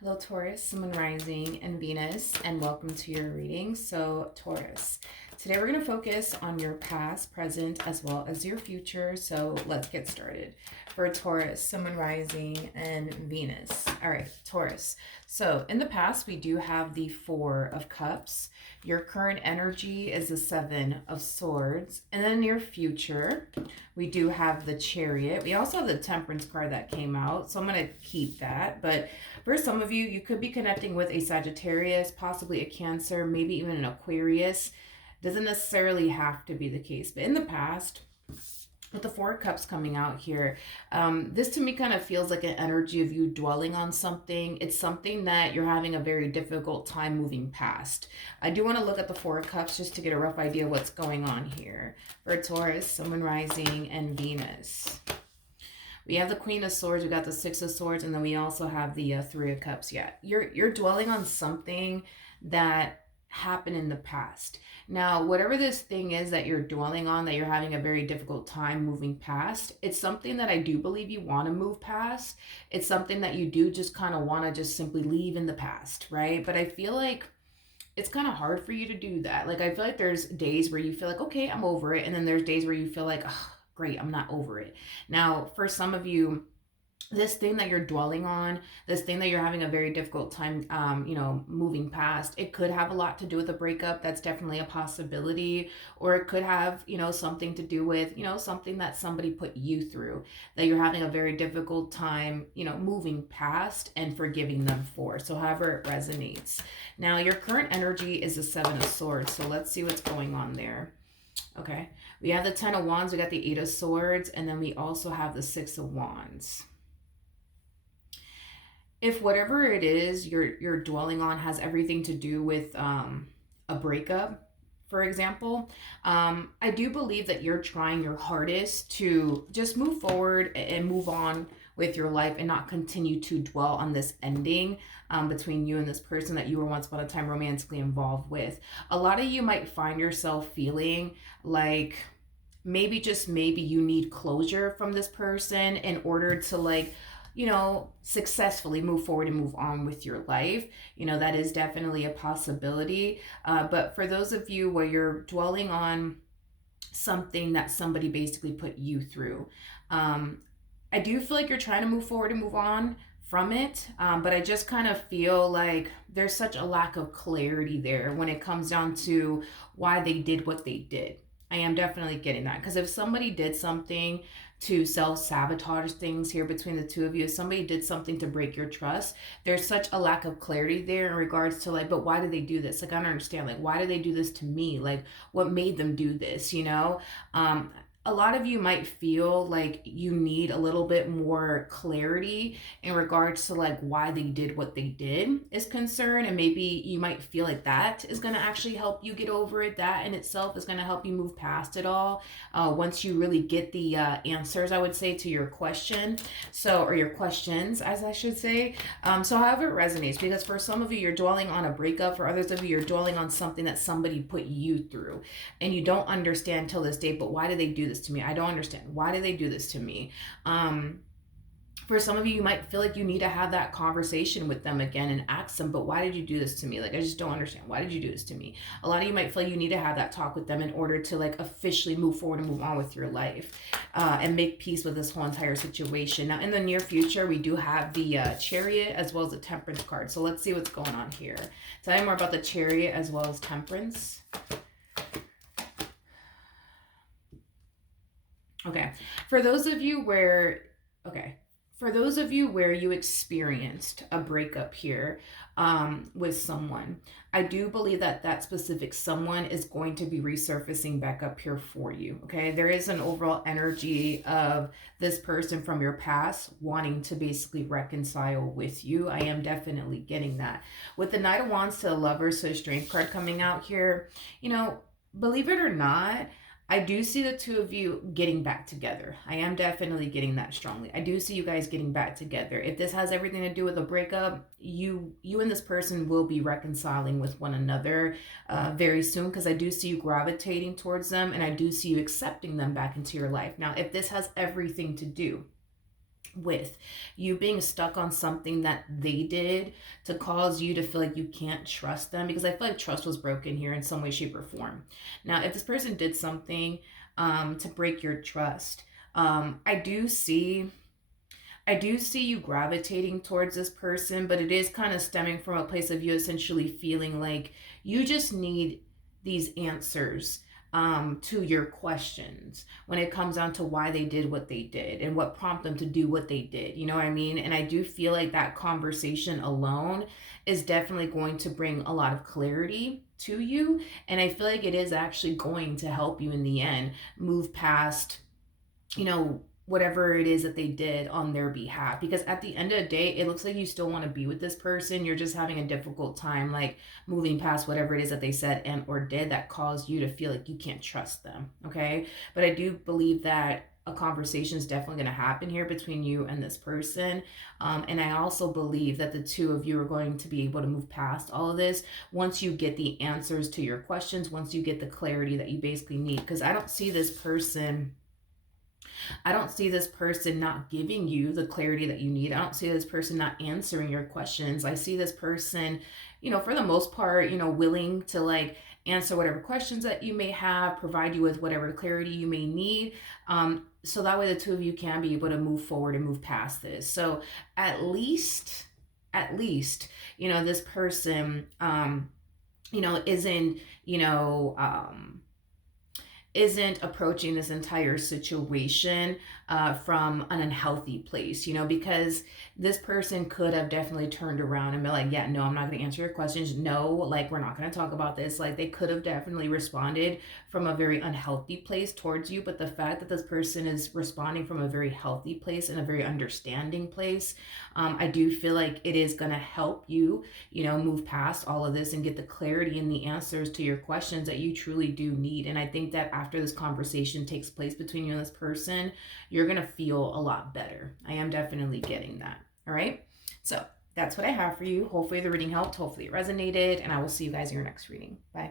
Hello, Taurus, Sun, Moon, Rising, and Venus, and welcome to your reading. So, Taurus, today we're going to focus on your past, present, as well as your future. So, let's get started. For Taurus, Sun, Moon, Rising, and Venus. All right, Taurus. So, in the past, we do have the Four of Cups. Your current energy is the Seven of Swords. And then in your future, we do have the Chariot. We also have the Temperance card that came out. So, I'm going to keep that. But for some of you, you could be connecting with a Sagittarius, possibly a Cancer, maybe even an Aquarius. Doesn't necessarily have to be the case. But in the past, with the Four of Cups coming out here, this to me kind of feels like an energy of you dwelling on something. It's something that you're having a very difficult time moving past. I do want to look at the Four of Cups just to get a rough idea of what's going on here. For Taurus, Sun, Moon, Rising, and Venus. We have the Queen of Swords, we got the Six of Swords, and then we also have the Three of Cups. Yeah, you're dwelling on something that happened in the past. Now, whatever this thing is that you're dwelling on, that you're having a very difficult time moving past, it's something that I do believe you want to move past. It's something that you do just kind of want to just simply leave in the past, right? But I feel like it's kind of hard for you to do that. Like, I feel like there's days where you feel like, okay, I'm over it. And then there's days where you feel like, oh, great, I'm not over it. Now, for some of you, this thing that you're dwelling on, this thing that you're having a very difficult time, moving past, it could have a lot to do with a breakup. That's definitely a possibility. Or it could have, something to do with, something that somebody put you through that you're having a very difficult time, moving past and forgiving them for. So however it resonates. Now, your current energy is the Seven of Swords. So let's see what's going on there. Okay, we have the Ten of Wands, we got the Eight of Swords, and then we also have the Six of Wands. If whatever it is you're dwelling on has everything to do with a breakup, for example, I do believe that you're trying your hardest to just move forward and move on with your life and not continue to dwell on this ending between you and this person that you were once upon a time romantically involved with. A lot of you might find yourself feeling like maybe, just maybe, you need closure from this person in order to, like, successfully move forward and move on with your life. That is definitely a possibility. But for those of you where you're dwelling on something that somebody basically put you through, I do feel like you're trying to move forward and move on from it. But I just kind of feel like there's such a lack of clarity there when it comes down to why they did what they did. I am definitely getting that, because if somebody did something to self-sabotage things here between the two of you, if somebody did something to break your trust, there's such a lack of clarity there in regards to, like, but why did they do this? Like, I don't understand. Like, why did they do this to me? Like, what made them do this? A lot of you might feel like you need a little bit more clarity in regards to, like, why they did what they did is concerned, and maybe you might feel like that is going to actually help you get over it. That in itself is going to help you move past it all once you really get the answers, I would say, to your question, or your questions, as I should say. So however it resonates, because for some of you, you're dwelling on a breakup. For others of you, you're dwelling on something that somebody put you through and you don't understand till this day. But why did they do this to me? I don't understand. Why did they do this to me? For some of you, you might feel like you need to have that conversation with them again and ask them, but why did you do this to me? Like, I just don't understand. Why did you do this to me? A lot of you might feel like you need to have that talk with them in order to, like, officially move forward and move on with your life and make peace with this whole entire situation. Now, in the near future, we do have the Chariot as well as the Temperance card. So let's see what's going on here. Tell me more about the Chariot as well as Temperance. Okay. For those of you where you experienced a breakup here with someone, I do believe that that specific someone is going to be resurfacing back up here for you. Okay. There is an overall energy of this person from your past wanting to basically reconcile with you. I am definitely getting that. With the Knight of Wands to the Lovers, so Strength card coming out here, believe it or not, I do see the two of you getting back together. I am definitely getting that strongly. I do see you guys getting back together. If this has everything to do with a breakup, you and this person will be reconciling with one another very soon, because I do see you gravitating towards them and I do see you accepting them back into your life. Now, if this has everything to do with you being stuck on something that they did to cause you to feel like you can't trust them, because I feel like trust was broken here in some way, shape, or form. Now, if this person did something to break your trust, I do see you gravitating towards this person, but it is kind of stemming from a place of you essentially feeling like you just need these answers to your questions when it comes down to why they did what they did and what prompted them to do what they did. You know what I mean? And I do feel like that conversation alone is definitely going to bring a lot of clarity to you. And I feel like it is actually going to help you in the end move past, whatever it is that they did on their behalf, because at the end of the day it looks like you still want to be with this person. You're just having a difficult time like moving past whatever it is that they said and or did that caused you to feel like you can't trust them. Okay, but I do believe that a conversation is definitely going to happen here between you and this person, and I also believe that the two of you are going to be able to move past all of this once you get the answers to your questions, once you get the clarity that you basically need. Because I don't see this person not giving you the clarity that you need. I don't see this person not answering your questions. I see this person, for the most part, willing to like answer whatever questions that you may have, provide you with whatever clarity you may need. So that way the two of you can be able to move forward and move past this. So at least, this person, isn't, isn't approaching this entire situation from an unhealthy place, because this person could have definitely turned around and been like, yeah, no, I'm not going to answer your questions. No, like, we're not going to talk about this. Like, they could have definitely responded from a very unhealthy place towards you. But the fact that this person is responding from a very healthy place and a very understanding place, I do feel like it is going to help you, move past all of this and get the clarity and the answers to your questions that you truly do need. And I think that after this conversation takes place between you and this person, you're going to feel a lot better. I am definitely getting that. All right. So that's what I have for you. Hopefully the reading helped. Hopefully it resonated. And I will see you guys in your next reading. Bye.